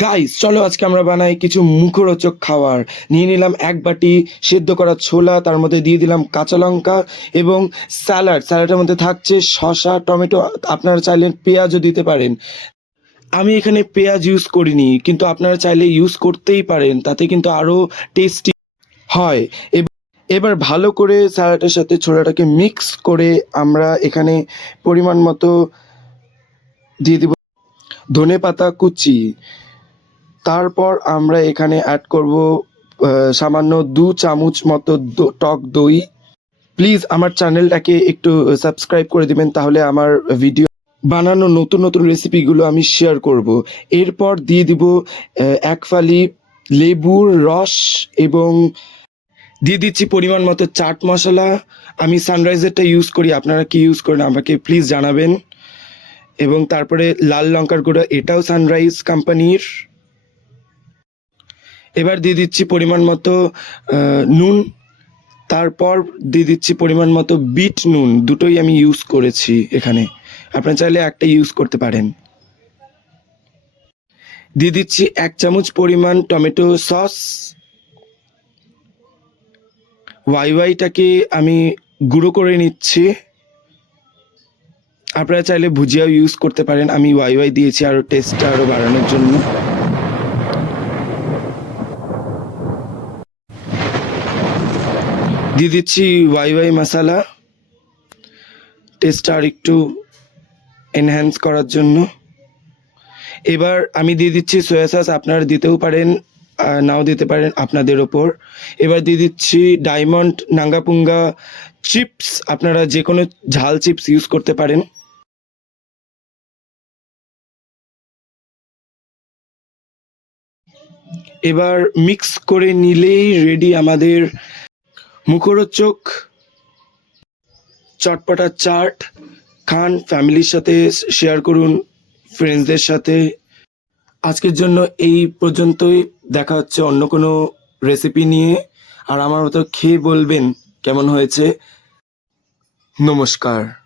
Guys চলো আজকে আমরা বানাই কিছু মুখরোচক খাবার। নিয়ে নিলাম এক বাটি সেদ্ধ করা ছোলা, তার মধ্যে দিয়ে দিলাম কাঁচা লঙ্কা এবং স্যালাড। স্যালাডের মধ্যে থাকছে শসা, টমেটো, আপনারা চাইলে পেঁয়াজও দিতে পারেন। আমি এখানে পেঁয়াজ ইউজ করিনি, কিন্তু আপনারা চাইলে ইউজ করতেই পারেন, তাতে কিন্তু আরও টেস্টি হয়। এব- এবার ভালো করে স্যালাডের সাথে ছোলাটাকে মিক্স করে আমরা এখানে পরিমাণ মতো দিয়ে দিব ধনে পাতা কুচি। তারপর আমরা এখানে অ্যাড করব সামান্য দু চামচ মতো টক দই। প্লিজ আমার চ্যানেলটাকে একটু সাবস্ক্রাইব করে দিবেন, তাহলে আমার ভিডিও বানানো নতুন নতুন রেসিপিগুলো আমি শেয়ার করব। এরপর দিয়ে দিব এক ফালি লেবুর রস এবং দিয়ে দিচ্ছি পরিমাণ মতো চাট মশলা। আমি সানরাইজারটা ইউজ করি, আপনারা কি ইউজ করেন আমাকে প্লিজ জানাবেন। এবং তারপরে লাল লঙ্কার গুঁড়ো, এটাও সানরাইজ কোম্পানির এবার দিয়ে দিচ্ছি পরিমাণ মতো নুন, তারপর দিয়ে দিচ্ছি পরিমাণ মতো বিট নুন, দুটোই আমি ইউজ করেছি এখানে। আপনারা চাইলে একটা ইউজ করতে পারেন। দিয়ে দিচ্ছি এক চামচ পরিমাণ টমেটো সস। ওয়াই ওয়াইটাকে আমি গুঁড়ো করে নিচ্ছি। আপনারা চাইলে ভুজিয়াও ইউজ করতে পারেন। আমি ওয়াই ওয়াই দিয়েছি আরও টেস্টটা আরও বাড়ানোর জন্য। দিয়ে দিচ্ছি ওয়াই ওয়াই মশালা টেস্টটা আর একটু এনহ্যান্স করার জন্য। এবার আমি দিয়ে দিচ্ছি সয়া সস আপনারা দিতেও পারেন নাও দিতে পারেন আপনাদের ওপর। এবার দিয়ে দিচ্ছি ডায়মন্ড নাঙ্গাপুঙ্গা চিপস আপনারা যে কোনো ঝাল চিপস ইউজ করতে পারেন। এবার মিক্স করে নিলেই রেডি আমাদের মুখরোচক চটপটা চাট, খান ফ্যামিলির সাথে শেয়ার করুন, ফ্রেন্ডসদের সাথে। আজকের জন্য এই পর্যন্তই। দেখা হচ্ছে অন্য কোনো রেসিপি নিয়ে। আর আমার মতো খেয়ে বলবেন কেমন হয়েছে। নমস্কার।